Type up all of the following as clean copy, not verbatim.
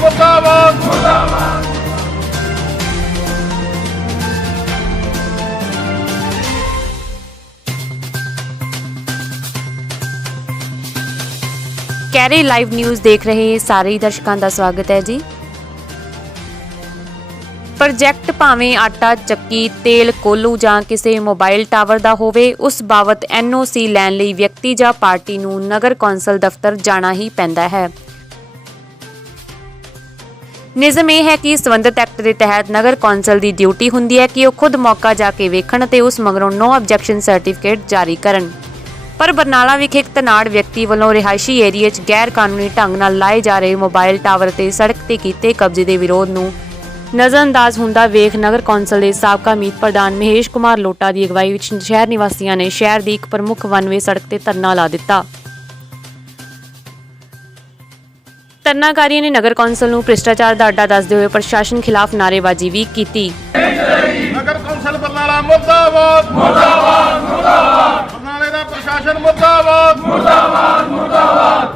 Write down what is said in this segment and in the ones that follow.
मुर्दाबाद मुर्दाबाद। कैरे live news देख रहे सारे ही दर्शकों का स्वागत है जी। प्रोजैक्ट भावें आटा ਚੱਕੀ तेल कोलू ਜਾਂ ਕਿਸੇ मोबाइल टावर ਦਾ ਹੋਵੇ ਉਸ ਬਾਬਤ NOC ਲੈਣ ਲਈ ਵਿਅਕਤੀ ਜਾਂ ਪਾਰਟੀ ਨੂੰ ਨਗਰ ਕੌਂਸਲ ਦਫ਼ਤਰ ਜਾਣਾ ਹੀ ਪੈਂਦਾ ਹੈ। ਨਿਯਮ ਇਹ ਹੈ ਕਿ ਸੰਬੰਧਿਤ ਐਕਟ ਦੇ ਤਹਿਤ ਨਗਰ ਕੌਂਸਲ ਦੀ ਡਿਊਟੀ ਹੁੰਦੀ ਹੈ ਕਿ ਉਹ ਖੁਦ ਮੌਕਾ ਜਾ ਕੇ ਵੇਖਣ ਤੇ ਉਸ ਮਗਰੋਂ ਨੋ ਆਬਜੈਕਸ਼ਨ ਸਰਟੀਫਿਕੇਟ ਜਾਰੀ ਕਰਨ। ਪਰ ਬਰਨਾਲਾ ਵਿਖੇ ਇੱਕ ਤਨਾੜ ਵਿਅਕਤੀ ਵੱਲੋਂ ਰਿਹਾਇਸ਼ੀ ਏਰੀਏ 'ਚ ਗੈਰ ਕਾਨੂੰਨੀ ਢੰਗ ਨਾਲ ਲਾਏ ਜਾ ਰਹੇ ਮੋਬਾਈਲ ਟਾਵਰ ਤੇ ਸੜਕ ਤੇ ਕੀਤੇ ਕਬਜ਼ੇ ਦੇ ਵਿਰੋਧ ਨੂੰ ਨਜ਼ਰਅੰਦਾਜ਼ ਹੁੰਦਾ ਵੇਖ ਨਗਰ ਕੌਂਸਲ ਦੇ ਸਾਬਕਾ ਮੀਤ ਪ੍ਰਧਾਨ ਮਹੇਸ਼ ਕੁਮਾਰ ਲੋਟਾ ਦੀ ਅਗਵਾਈ ਵਿੱਚ ਸ਼ਹਿਰ ਨਿਵਾਸੀਆਂ ਨੇ ਸ਼ਹਿਰ ਦੀ ਇੱਕ ਪ੍ਰਮੁੱਖ ਵਨਵੇ ਸੜਕ ਤੇ ਧਰਨਾ ਲਾ ਦਿੱਤਾ। ਧਰਨਾਕਾਰੀਆਂ ਨੇ ਨਗਰ ਕੌਂਸਲ ਨੂੰ ਭ੍ਰਿਸ਼ਟਾਚਾਰ ਦਾ ਅੱਡਾ ਦੱਸਦੇ ਹੋਏ ਪ੍ਰਸ਼ਾਸਨ ਖਿਲਾਫ ਨਾਅਰੇਬਾਜ਼ੀ ਵੀ ਕੀਤੀ। ਨਗਰ ਕੌਂਸਲ ਬਰਨਾਲਾ ਮੁਰਦਾਬਾਦ ਮੁਰਦਾਬਾਦ ਮੁਰਦਾਬਾਦ। ਬਰਨਾਲੇ ਦਾ ਪ੍ਰਸ਼ਾਸਨ ਮੁਰਦਾਬਾਦ ਮੁਰਦਾਬਾਦ ਮੁਰਦਾਬਾਦ।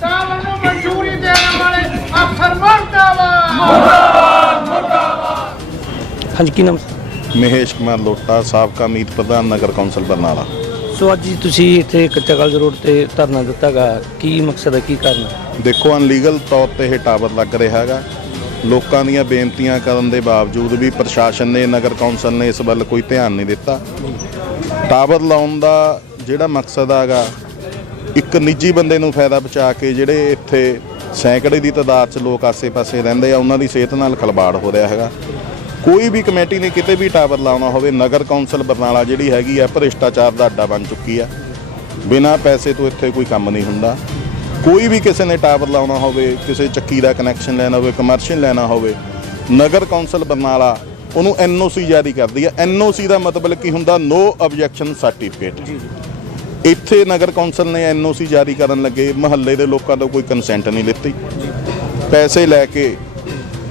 ਟਾਵਰ ਨੂੰ ਮਨਜ਼ੂਰੀ ਦੇਣ ਵਾਲੇ ਅਫਸਰ ਮੁਰਦਾਬਾਦ ਮੁਰਦਾਬਾਦ ਮੁਰਦਾਬਾਦ। ਹਾਂਜੀ, ਕੀ ਨਾਮ? ਮਹੇਸ਼ ਕੁਮਾਰ ਲੋਟਾ, ਸਾਬਕਾ ਮੀਤ ਪ੍ਰਧਾਨ ਨਗਰ ਕੌਂਸਲ ਬਰਨਾਲਾ। ਸੋ ਅੱਜ ਤੁਸੀਂ ਇੱਥੇ ਕੱਚਾ ਕਾਲਜ ਰੋਡ ਤੇ ਧਰਨਾ ਦਿੱਤਾ ਗਾ, ਕੀ ਮਕਸਦ ਹੈ, ਕੀ ਕਾਰਨ ਹੈ? ਦੇਖੋ, ਅਨਲੀਗਲ ਤੌਰ ਤੇ ਇਹ ਟਾਵਰ ਲੱਗ ਰਿਹਾ ਹੈਗਾ। ਲੋਕਾਂ ਦੀਆਂ ਬੇਨਤੀਆਂ ਕਰਨ ਦੇ ਬਾਵਜੂਦ ਵੀ ਪ੍ਰਸ਼ਾਸਨ ਨੇ, ਨਗਰ ਕੌਂਸਲ ਨੇ ਇਸ ਵੱਲ ਕੋਈ ਧਿਆਨ ਨਹੀਂ ਦਿੱਤਾ। ਟਾਵਰ ਲਾਉਣ ਦਾ ਜਿਹੜਾ ਮਕਸਦ ਹੈਗਾ, ਇੱਕ ਨਿੱਜੀ ਬੰਦੇ ਨੂੰ ਫਾਇਦਾ ਪਹੁੰਚਾ ਕੇ ਜਿਹੜੇ ਇੱਥੇ ਸੈਂਕੜੇ ਦੀ ਤਾਦਾਦ 'ਚ ਲੋਕ ਆਸੇ-ਪਾਸੇ ਰਹਿੰਦੇ ਆ, ਉਹਨਾਂ ਦੀ ਸਿਹਤ ਨਾਲ ਖਿਲਵਾੜ ਹੋ ਰਿਹਾ ਹੈਗਾ। ਕੋਈ ਵੀ ਕਮੇਟੀ ਨੇ ਕਿਤੇ ਵੀ ਟਾਵਰ ਲਾਉਣਾ ਹੋਵੇ, ਨਗਰ ਕੌਂਸਲ ਬਰਨਾਲਾ ਜਿਹੜੀ ਹੈਗੀ ਆ ਭ੍ਰਿਸ਼ਟਾਚਾਰ ਦਾ ਅੱਡਾ ਬਣ ਚੁੱਕੀ ਆ। ਬਿਨਾਂ ਪੈਸੇ ਤੋਂ ਇੱਥੇ ਕੋਈ ਕੰਮ ਨਹੀਂ ਹੁੰਦਾ। ਕੋਈ ਵੀ ਕਿਸੇ ਨੇ ਟਾਵਰ ਲਾਉਣਾ ਹੋਵੇ, ਕਿਸੇ ਚੱਕੀ ਦਾ ਕਨੈਕਸ਼ਨ ਲੈਣਾ ਹੋਵੇ, ਕਮਰਸ਼ੀਅਲ ਲੈਣਾ ਹੋਵੇ, ਨਗਰ ਕੌਂਸਲ ਬਰਨਾਲਾ ਉਹਨੂੰ NOC ਜਾਰੀ ਕਰਦੀ ਆ। NOC ਦਾ ਮਤਲਬ ਕੀ ਹੁੰਦਾ? ਨੋ ਆਬਜੈਕਸ਼ਨ ਸਰਟੀਫਿਕੇਟ। ਇੱਥੇ ਨਗਰ ਕੌਂਸਲ ਨੇ NOC ਜਾਰੀ ਕਰਨ ਲੱਗੇ ਮੁਹੱਲੇ ਦੇ ਲੋਕਾਂ ਤੋਂ ਕੋਈ ਕੰਸੈਂਟ ਨਹੀਂ ਲਿੱਤੀ, ਪੈਸੇ ਲੈ ਕੇ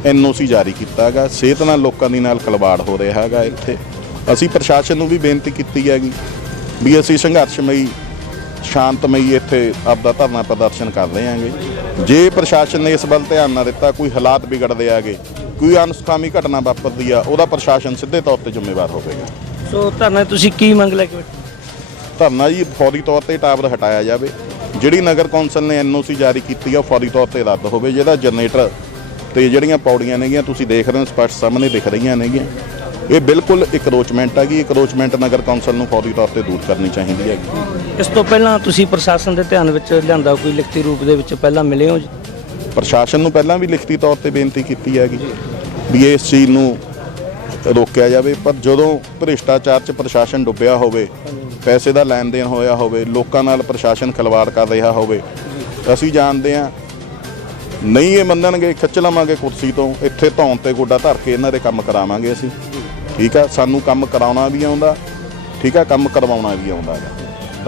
NOC ਜਾਰੀ ਕੀਤਾ ਹੈਗਾ। ਸਿਹਤ ਨਾਲ ਲੋਕਾਂ ਦੀ ਨਾਲ ਖਿਲਵਾੜ ਹੋ ਰਿਹਾ ਹੈਗਾ। ਇੱਥੇ ਅਸੀਂ ਪ੍ਰਸ਼ਾਸਨ ਨੂੰ ਵੀ ਬੇਨਤੀ ਕੀਤੀ ਹੈਗੀ ਵੀ ਅਸੀਂ ਸੰਘਰਸ਼ਮਈ ਸ਼ਾਂਤਮਈ ਇੱਥੇ ਆਪਦਾ ਧਰਨਾ ਪ੍ਰਦਰਸ਼ਨ ਕਰ ਰਹੇ ਹਾਂਗੇ। ਜੇ ਪ੍ਰਸ਼ਾਸਨ ਨੇ ਇਸ ਵੱਲ ਧਿਆਨ ਨਾ ਦਿੱਤਾ, ਕੋਈ ਹਾਲਾਤ ਵਿਗੜਦੇ ਆਗੇ, ਕੋਈ ਅਨਸੁਖਾਵੀ ਘਟਨਾ ਵਾਪਰਦੀ ਆ, ਉਹਦਾ ਪ੍ਰਸ਼ਾਸਨ ਸਿੱਧੇ ਤੌਰ ਤੇ ਜ਼ਿੰਮੇਵਾਰ ਹੋਵੇਗਾ। ਸੋ ਧਰਨਾ ਤੁਸੀਂ ਕੀ ਮੰਗ ਲੈ ਕੇ? ਧਰਨਾ ਜੀ ਫੌਰੀ ਤੌਰ ਤੇ ਟਾਵਰ ਹਟਾਇਆ ਜਾਵੇ। ਜਿਹੜੀ ਨਗਰ ਕੌਂਸਲ ਨੇ NOC ਜਾਰੀ ਕੀਤੀ ਆ ਫੌਰੀ ਤੌਰ ਤੇ ਰੱਦ ਹੋਵੇ। ਜਿਹਦਾ ਜਨਰੇਟਰ ਤੇ ਜਿਹੜੀਆਂ ਪੌੜੀਆਂ ਨੇਗੀਆਂ ਤੁਸੀਂ ਦੇਖ ਰਹੇ ਹੋ, ਸਪਸ਼ਟ ਸਾਹਮਣੇ ਦਿਖ ਰਹੀਆਂ ਨੇਗੀਆਂ, ਇਹ ਬਿਲਕੁਲ ਇਕਰੋਚਮੈਂਟ ਹੈਗੀ। ਇਕਰੋਚਮੈਂਟ ਨਗਰ ਕੌਂਸਲ ਨੂੰ ਫੌਰੀ ਤੌਰ ਤੇ ਦੂਰ ਕਰਨੀ ਚਾਹੀਦੀ ਹੈਗੀ। ਇਸ ਤੋਂ ਪਹਿਲਾਂ ਤੁਸੀਂ ਪ੍ਰਸ਼ਾਸਨ ਦੇ ਧਿਆਨ ਵਿੱਚ ਲਿਆਂਦਾ ਕੋਈ ਲਿਖਤੀ ਰੂਪ ਦੇ ਵਿੱਚ ਪਹਿਲਾਂ ਮਿਲੇ ਹੋ ਜੀ? ਪ੍ਰਸ਼ਾਸਨ ਨੂੰ ਪਹਿਲਾਂ ਵੀ ਲਿਖਤੀ ਤੌਰ ਤੇ ਬੇਨਤੀ ਕੀਤੀ ਹੈਗੀ ਵੀ ਇਸ ਚੀਜ਼ ਨੂੰ ਰੋਕਿਆ ਜਾਵੇ। ਪਰ ਜਦੋਂ ਭ੍ਰਿਸ਼ਟਾਚਾਰ 'ਚ ਪ੍ਰਸ਼ਾਸਨ ਡੁੱਬਿਆ ਹੋਵੇ, ਪੈਸੇ ਦਾ ਲੈਣ ਦੇਣ ਹੋਇਆ ਹੋਵੇ, ਲੋਕਾਂ ਨਾਲ ਪ੍ਰਸ਼ਾਸਨ ਖਿਲਵਾੜ ਕਰ ਰਿਹਾ ਹੋਵੇ, ਅਸੀਂ ਜਾਣਦੇ ਹਾਂ ਨਹੀਂ ਇਹ ਮੰਨਣਗੇ। ਖਿੱਚ ਲਵਾਂਗੇ ਕੁਰਸੀ ਤੋਂ, ਇੱਥੇ ਧੌਣ ਤੇ ਗੋਡਾ ਧਰ ਕੇ ਇਹਨਾਂ ਦੇ ਕੰਮ ਕਰਾਵਾਂਗੇ ਅਸੀਂ। ਠੀਕ ਆ, ਸਾਨੂੰ ਕੰਮ ਕਰਾਉਣਾ ਵੀ ਆਉਂਦਾ, ਠੀਕ ਆ, ਕੰਮ ਕਰਵਾਉਣਾ ਵੀ ਆਉਂਦਾ ਹੈ।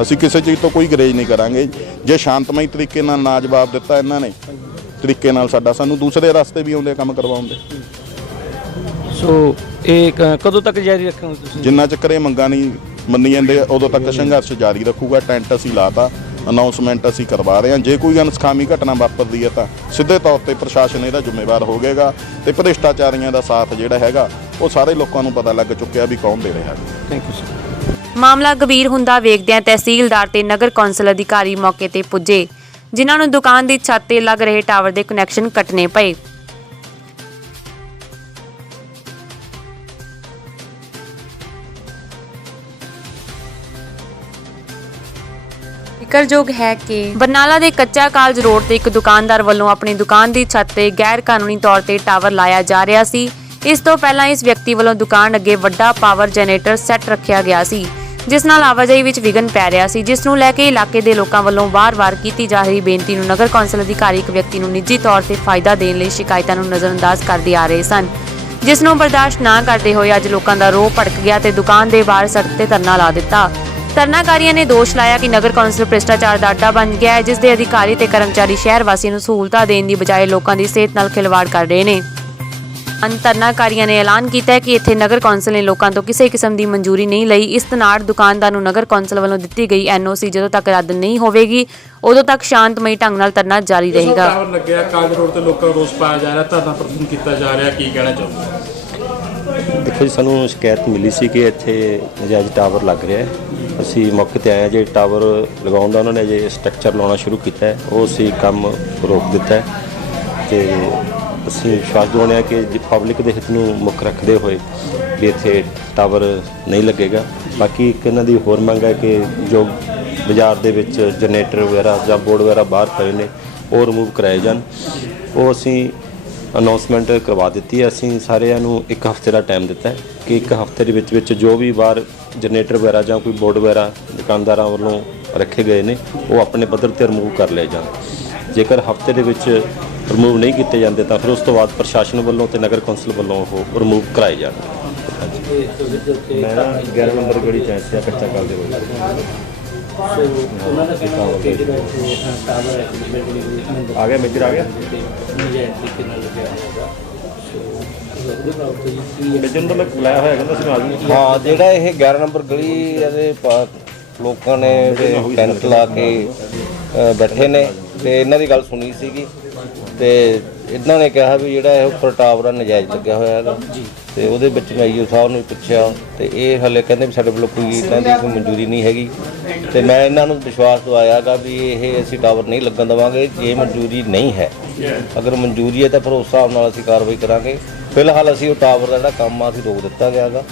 ਅਸੀਂ ਕਿਸੇ ਚੀਜ਼ ਤੋਂ ਕੋਈ ਗਰੇਜ ਨਹੀਂ ਕਰਾਂਗੇ। ਜੇ ਸ਼ਾਂਤਮਈ ਤਰੀਕੇ ਨਾਲ ਨਾ ਜਵਾਬ ਦਿੱਤਾ ਇਹਨਾਂ ਨੇ ਤਰੀਕੇ ਨਾਲ ਸਾਨੂੰ ਦੂਸਰੇ ਰਸਤੇ ਵੀ ਆਉਂਦੇ ਕੰਮ ਕਰਵਾਉਣ ਦੇ। ਸੋ ਇਹ ਕਦੋਂ ਤੱਕ ਜਾਰੀ ਰੱਖੋਗੇ ਤੁਸੀਂ? ਜਿੰਨਾ ਚੱਕਰ ਇਹ ਮੰਗਾਂ ਨਹੀਂ ਮੰਨੀ ਜਾਂਦੇ ਉਦੋਂ ਤੱਕ ਸੰਘਰਸ਼ ਜਾਰੀ ਰੱਖੂਗਾ। ਟੈਂਟ ਅਸੀਂ ਲਾਤਾ, ਅਨਾਉਂਸਮੈਂਟ ਅਸੀਂ ਕਰਵਾ ਰਹੇ ਹਾਂ। ਜੇ ਕੋਈ ਅਨਸਖਾਮੀ ਘਟਨਾ ਵਾਪਰਦੀ ਹੈ ਤਾਂ ਸਿੱਧੇ ਤੌਰ ਤੇ ਪ੍ਰਸ਼ਾਸਨ ਇਹਦਾ ਜ਼ਿੰਮੇਵਾਰ ਹੋਵੇਗਾ ਤੇ ਭ੍ਰਿਸ਼ਟਾਚਾਰੀਆਂ ਦਾ ਸਾਥ ਜਿਹੜਾ ਹੈਗਾ ਉਹ ਸਾਰੇ ਲੋਕਾਂ ਨੂੰ ਪਤਾ ਲੱਗ ਚੁੱਕਿਆ ਵੀ ਕੌਣ ਦੇ ਰਿਹਾ ਹੈ। Thank you sir. ਮਾਮਲਾ ਗੰਭੀਰ ਹੁੰਦਾ ਵੇਖਦਿਆਂ ਤਹਿਸੀਲਦਾਰ ਤੇ ਨਗਰ ਕੌਂਸਲ ਅਧਿਕਾਰੀ ਮੌਕੇ ਤੇ ਪੁੱਜੇ, ਜਿਨ੍ਹਾਂ ਨੂੰ ਦੁਕਾਨ ਦੀ ਛੱਤ ਤੇ ਲੱਗ ਰਹੇ ਟਾਵਰ ਦੇ ਕਨੈਕਸ਼ਨ ਕੱਟਣੇ ਪਏ। ਜ਼ਿਕਰਯੋਗ ਹੈ ਕਿ ਬਰਨਾਲਾ ਦੇ ਕੱਚਾ ਕਾਲਜ ਰੋਡ ਤੇ ਇੱਕ ਦੁਕਾਨਦਾਰ ਵੱਲੋਂ ਆਪਣੀ ਦੁਕਾਨ ਦੀ ਛੱਤ ਤੇ ਗੈਰ ਕਾਨੂੰਨੀ ਤੌਰ ਤੇ ਟਾਵਰ ਲਾਇਆ ਜਾ ਰਿਹਾ ਸੀ। ਇਸ ਤੋਂ ਪਹਿਲਾਂ ਇਸ ਵਿਅਕਤੀ ਵੱਲੋਂ ਦੁਕਾਨ ਅੱਗੇ ਵੱਡਾ ਪਾਵਰ ਜਨਰੇਟਰ ਸੈੱਟ ਰੱਖਿਆ ਗਿਆ ਸੀ, ਜਿਸ ਨਾਲ ਆਵਾਜਾਈ ਵਿੱਚ ਵਿਘਨ ਪੈ ਰਿਹਾ ਸੀ, ਜਿਸ ਨੂੰ ਲੈ ਕੇ ਇਲਾਕੇ ਦੇ ਲੋਕਾਂ ਵੱਲੋਂ ਵਾਰ-ਵਾਰ ਕੀਤੀ ਜਾ ਰਹੀ ਬੇਨਤੀ ਨੂੰ ਨਗਰ ਕੌਂਸਲ ਅਧਿਕਾਰੀ ਇੱਕ ਵਿਅਕਤੀ ਨੂੰ ਨਿੱਜੀ ਤੌਰ ਤੇ ਫਾਇਦਾ ਦੇਣ ਲਈ ਸ਼ਿਕਾਇਤਾਂ ਨੂੰ ਨਜ਼ਰਅੰਦਾਜ਼ ਕਰਦੇ ਆ ਰਹੇ ਸਨ, ਜਿਸ ਨੂੰ ਬਰਦਾਸ਼ਤ ਨਾ ਕਰਦੇ ਹੋਏ ਅੱਜ ਲੋਕਾਂ ਦਾ ਰੋਹ ਭੜਕ ਗਿਆ ਤੇ ਦੁਕਾਨ ਦੇ ਬਾਹਰ ਸੜਕ ਤੇ ਧਰਨਾ ਲਾ ਦਿੱਤਾ। ਧਰਨਾਕਾਰੀਆਂ ਨੇ ਦੋਸ਼ ਲਾਇਆ ਕਿ ਨਗਰ ਕੌਂਸਲ ਭ੍ਰਿਸ਼ਟਾਚਾਰ ਦਾ ਅੱਡਾ ਬਣ ਗਿਆ ਹੈ, ਜਿਸ ਦੇ ਅਧਿਕਾਰੀ ਤੇ ਕਰਮਚਾਰੀ ਸ਼ਹਿਰ ਵਾਸੀਆਂ ਨੂੰ ਸਹੂਲਤਾਂ ਦੇਣ ਦੀ ਬਜਾਏ ਲੋਕਾਂ ਦੀ ਸਿਹਤ ਨਾਲ ਖਿਲਵਾੜ ਕਰ ਰਹੇ ਨੇ। ਧਰਨਾਕਾਰੀਆਂ ਨੇ ਐਲਾਨ ਕੀਤਾ ਹੈ ਕਿ ਇੱਥੇ ਨਗਰ ਕੌਂਸਲ ਨੇ ਲੋਕਾਂ ਤੋਂ ਕਿਸੇ ਕਿਸਮ ਦੀ ਮਨਜ਼ੂਰੀ ਨਹੀਂ ਲਈ। ਇਸ ਤਨਾੜ ਦੁਕਾਨਦਾਰ ਨੂੰ ਨਗਰ ਕੌਂਸਲ ਵੱਲੋਂ ਦਿੱਤੀ ਗਈ NOC ਜਦੋਂ ਤੱਕ ਰੱਦ ਨਹੀਂ ਹੋਵੇਗੀ ਉਦੋਂ ਤੱਕ ਸ਼ਾਂਤਮਈ ਢੰਗ ਨਾਲ ਧਰਨਾ ਜਾਰੀ ਰਹੇਗਾ। ਟਾਵਰ ਲੱਗਿਆ ਕਾਲਜ ਰੋਡ ਤੇ ਲੋਕਾਂ ਨੂੰ ਰੋਸ ਪਾਇਆ ਜਾ ਰਿਹਾ, ਧਰਨਾ ਪ੍ਰਦਰਸ਼ਨ ਕੀਤਾ ਜਾ ਰਿਹਾ, ਕੀ ਕਹਿਣਾ ਚਾਹੁੰਦੇ? ਦੇਖੋ ਜੀ, ਸਾਨੂੰ ਸ਼ਿਕਾਇਤ ਮਿਲੀ ਸੀ ਕਿ ਇੱਥੇ ਨਜਾਇਜ਼ ਟਾਵਰ ਲੱਗ ਰਿਹਾ ਹੈ। ਅਸੀਂ ਮੌਕੇ ਤੇ ਆਏ ਹਾਂ। ਜੇ ਟਾਵਰ ਲਗਾਉਣ ਦਾ ਉਹਨਾਂ ਨੇ ਜੇ ਸਟਰਕਚਰ ਲਾਉਣਾ ਸ਼ੁਰੂ ਕੀਤਾ ਹੈ, ਉਹ ਅਸੀਂ ਕੰਮ ਰੋਕ ਦਿੱਤਾ ਹੈ ਤੇ ਅਸੀਂ ਵਿਸ਼ਵਾਸ ਦਿਵਾਉਂਦੇ ਹਾਂ ਕਿ ਜੇ ਪਬਲਿਕ ਦੇ ਹਿੱਤ ਨੂੰ ਮੁੱਖ ਰੱਖਦੇ ਹੋਏ ਵੀ ਇੱਥੇ ਟਾਵਰ ਨਹੀਂ ਲੱਗੇਗਾ। ਬਾਕੀ ਇੱਕ ਇਹਨਾਂ ਦੀ ਹੋਰ ਮੰਗ ਹੈ ਕਿ ਜੋ ਬਾਜ਼ਾਰ ਦੇ ਵਿੱਚ ਜਨਰੇਟਰ ਵਗੈਰਾ ਜਾਂ ਬੋਰਡ ਵਗੈਰਾ ਬਾਹਰ ਪਏ ਨੇ ਉਹ ਰਿਮੂਵ ਕਰਾਏ ਜਾਣ। ਉਹ ਅਸੀਂ ਅਨਾਉਂਸਮੈਂਟ ਕਰਵਾ ਦਿੱਤੀ ਹੈ। ਅਸੀਂ ਸਾਰਿਆਂ ਨੂੰ ਇੱਕ ਹਫ਼ਤੇ ਦਾ ਟਾਈਮ ਦਿੱਤਾ ਹੈ ਕਿ ਇੱਕ ਹਫ਼ਤੇ ਦੇ ਵਿੱਚ ਜੋ ਵੀ ਬਾਹਰ ਜਨਰੇਟਰ ਵਗੈਰਾ ਜਾਂ ਕੋਈ ਬੋਰਡ ਵਗੈਰਾ ਦੁਕਾਨਦਾਰਾਂ ਵੱਲੋਂ ਰੱਖੇ ਗਏ ਨੇ ਉਹ ਆਪਣੇ ਪੱਧਰ 'ਤੇ ਰਿਮੂਵ ਕਰ ਲਏ ਜਾਣ। ਜੇਕਰ ਹਫ਼ਤੇ ਦੇ ਵਿੱਚ ਰਿਮੂਵ ਨਹੀਂ ਕੀਤੇ ਜਾਂਦੇ ਤਾਂ ਫਿਰ ਉਸ ਤੋਂ ਬਾਅਦ ਪ੍ਰਸ਼ਾਸਨ ਵੱਲੋਂ ਤੇ ਨਗਰ ਕੌਂਸਲ ਵੱਲੋਂ ਉਹ ਰਿਮੂਵ ਕਰਾਏ ਜਾਣ। ਮੈਂ 11 ਨੰਬਰ ਗਲੀ 'ਚ ਆਇਆ ਕੱਚਾ ਕਾਲ ਦੇ ਰੋਡ ਆ ਗਿਆ ਮੇਜਰ ਆ ਗਿਆ ਮੇਜਰ ਨੂੰ ਤਾਂ ਮੈਂ ਬੁਲਾਇਆ ਹੋਇਆ ਕਹਿੰਦਾ ਸੀ ਨਾਲ। ਹਾਂ, ਜਿਹੜਾ ਇਹ 11 ਨੰਬਰ ਗਲੀ ਇਹਦੇ ਲੋਕਾਂ ਨੇ ਟੈਂਟ ਲਾ ਕੇ ਬੈਠੇ ਨੇ ਤੇ ਇਹਨਾਂ ਦੀ ਗੱਲ ਸੁਣੀ ਸੀਗੀ ਤੇ ਇਹਨਾਂ ਨੇ ਕਿਹਾ ਵੀ ਜਿਹੜਾ ਇਹ ਉੱਪਰ ਟਾਵਰ ਨਜਾਇਜ਼ ਲੱਗਿਆ ਹੋਇਆ ਹੈਗਾ ਤੇ ਉਹਦੇ ਵਿੱਚ ਮੈਂ ਆਈਓ ਸਾਹਿਬ ਨੂੰ ਪੁੱਛਿਆ ਤੇ ਇਹ ਹਾਲੇ ਕਹਿੰਦੇ ਵੀ ਸਾਡੇ ਵੱਲੋਂ ਕੋਈ ਇਹਨਾਂ ਦੀ ਕੋਈ ਮਨਜ਼ੂਰੀ ਨਹੀਂ ਹੈਗੀ ਤੇ ਮੈਂ ਇਹਨਾਂ ਨੂੰ ਵਿਸ਼ਵਾਸ ਦਵਾਇਆ ਗਾ ਵੀ ਇਹ ਅਸੀਂ ਟਾਵਰ ਨਹੀਂ ਲੱਗਣ ਦੇਵਾਂਗੇ। ਜੇ ਮਨਜ਼ੂਰੀ ਨਹੀਂ ਹੈ, ਅਗਰ ਮਨਜ਼ੂਰੀ ਹੈ ਤਾਂ ਫਿਰ ਉਸ ਹਿਸਾਬ ਨਾਲ ਅਸੀਂ ਕਾਰਵਾਈ ਕਰਾਂਗੇ। ਫਿਲਹਾਲ ਅਸੀਂ ਉਹ ਟਾਵਰ ਦਾ ਜਿਹੜਾ ਕੰਮ ਆ ਅਸੀਂ ਰੋਕ ਦਿੱਤਾ ਗਿਆ ਗਾ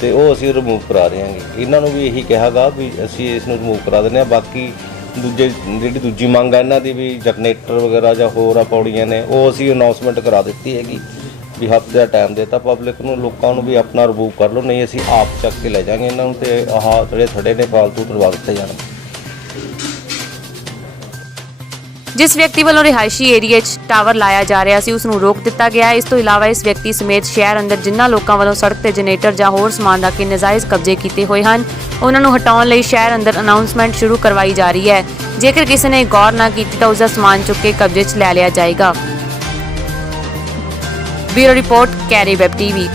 ਤੇ ਉਹ ਅਸੀਂ ਰਿਮੂਵ ਕਰਾ ਰਹੇ ਹਾਂਗੇ। ਇਹਨਾਂ ਨੂੰ ਵੀ ਇਹੀ ਕਿਹਾ ਗਾ ਵੀ ਅਸੀਂ ਇਸ ਨੂੰ ਰਿਮੂਵ ਕਰਾ ਦਿੰਦੇ ਹਾਂ। ਬਾਕੀ ਜਿਹੜੀ ਦੂਜੀ ਮੰਗ ਹੈ ਇਹਨਾਂ ਦੀ ਵੀ ਜਨਰੇਟਰ ਵਗੈਰਾ ਜਾਂ ਹੋਰ ਆ ਪੌੜੀਆਂ ਨੇ ਉਹ ਅਸੀਂ ਅਨਾਉਂਸਮੈਂਟ ਕਰਾ ਦਿੱਤੀ ਹੈਗੀ ਵੀ ਹਫ਼ਤੇ ਦਾ ਟਾਈਮ ਦਿੱਤਾ ਪਬਲਿਕ ਨੂੰ, ਲੋਕਾਂ ਨੂੰ ਵੀ ਆਪਣਾ ਰਿਮੂਵ ਕਰ ਲਓ, ਨਹੀਂ ਅਸੀਂ ਆਪ ਚੱਕ ਕੇ ਲੈ ਜਾਵਾਂਗੇ ਇਹਨਾਂ ਨੂੰ ਤੇ ਆਹ ਜਿਹੜੇ ਥੜੇ ਨੇ ਫਾਲਤੂ ਤੁਰਵਾ ਦਿੱਤੇ ਜਾਣਗੇ। ਜਿਸ ਵਿਅਕਤੀ ਵੱਲੋਂ ਰਿਹਾਇਸ਼ੀ ਏਰੀਏ 'ਚ ਟਾਵਰ ਲਾਇਆ ਜਾ ਰਿਹਾ ਸੀ ਉਸ ਨੂੰ ਰੋਕ ਦਿੱਤਾ ਗਿਆ। ਇਸ ਤੋਂ ਇਲਾਵਾ ਇਸ ਵਿਅਕਤੀ ਸਮੇਤ ਸ਼ਹਿਰ ਅੰਦਰ ਜਿਨ੍ਹਾਂ ਲੋਕਾਂ ਵੱਲੋਂ ਸੜਕ ਤੇ ਜਨਰੇਟਰ ਜਾਂ ਹੋਰ ਸਮਾਨ ਦਾ ਕਿ ਨਜਾਇਜ਼ ਕਬਜ਼ੇ ਕੀਤੇ ਹੋਏ ਹਨ ਉਹਨਾਂ ਨੂੰ ਹਟਾਉਣ ਲਈ ਸ਼ਹਿਰ ਅੰਦਰ ਅਨਾਉਂਸਮੈਂਟ ਸ਼ੁਰੂ ਕਰਵਾਈ ਜਾ ਰਹੀ ਹੈ। ਜੇਕਰ ਕਿਸੇ ਨੇ ਗੌਰ ਨਾ ਕੀਤੀ ਤਾਂ ਉਸ ਦਾ ਸਮਾਨ ਚੁੱਕ ਕੇ ਕਬਜ਼ੇ 'ਚ ਲੈ ਲਿਆ ਜਾਏਗਾ। Bureau report, carry web TV।